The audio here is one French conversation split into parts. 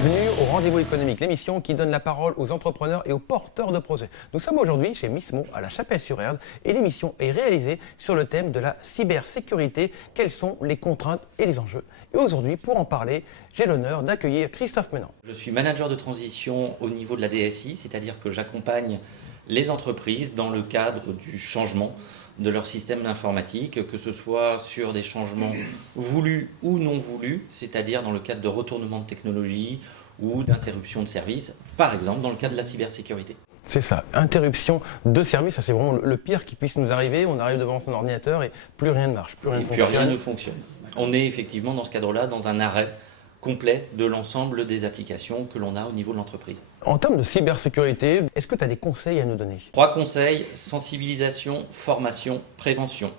Bienvenue au Rendez-vous économique, l'émission qui donne la parole aux entrepreneurs et aux porteurs de projets. Nous sommes aujourd'hui chez Mismo à la Chapelle-sur-Erdre et l'émission est réalisée sur le thème de la cybersécurité. Quelles sont les contraintes et les enjeux? Et aujourd'hui, pour en parler, j'ai l'honneur d'accueillir Christophe Menant. Je suis manager de transition au niveau de la DSI, c'est-à-dire que j'accompagne les entreprises dans le cadre du changement de leur système informatique, que ce soit sur des changements voulus ou non voulus, c'est-à-dire dans le cadre de retournement de technologie ou d'interruption de service, par exemple dans le cadre de la cybersécurité. C'est ça, interruption de service, ça c'est vraiment le pire qui puisse nous arriver. On arrive devant son ordinateur et plus rien ne marche, plus rien ne fonctionne. On est effectivement dans ce cadre-là dans un arrêt complet de l'ensemble des applications que l'on a au niveau de l'entreprise. En termes de cybersécurité, est-ce que tu as des conseils à nous donner? 3 conseils: sensibilisation, formation, prévention.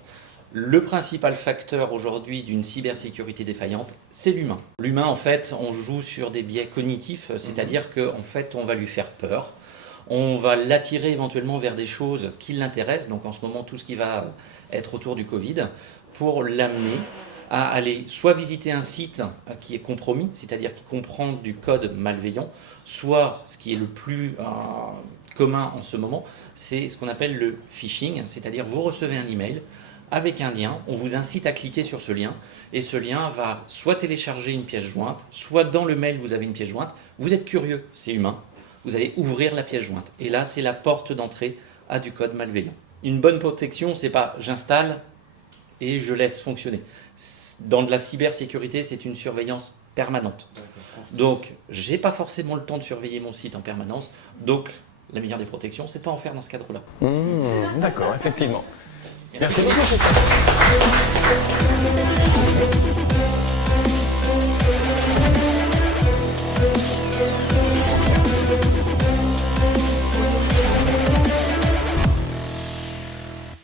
Le principal facteur aujourd'hui d'une cybersécurité défaillante, c'est l'humain. L'humain, en fait, on joue sur des biais cognitifs, c'est-à-dire qu'en fait, on va lui faire peur. On va l'attirer éventuellement vers des choses qui l'intéressent, donc en ce moment tout ce qui va être autour du Covid, pour l'amener à aller soit visiter un site qui est compromis, c'est-à-dire qui comprend du code malveillant, soit ce qui est le plus commun en ce moment, c'est ce qu'on appelle le phishing, c'est-à-dire vous recevez un email avec un lien, on vous incite à cliquer sur ce lien, et ce lien va soit télécharger une pièce jointe, soit dans le mail vous avez une pièce jointe, vous êtes curieux, c'est humain, vous allez ouvrir la pièce jointe, et là c'est la porte d'entrée à du code malveillant. Une bonne protection, c'est pas j'installe et je laisse fonctionner. Dans de la cybersécurité, c'est une surveillance permanente. Donc, j'ai pas forcément le temps de surveiller mon site en permanence. Donc, la meilleure des protections, c'est pas en faire dans ce cadre-là. D'accord, effectivement. Merci beaucoup.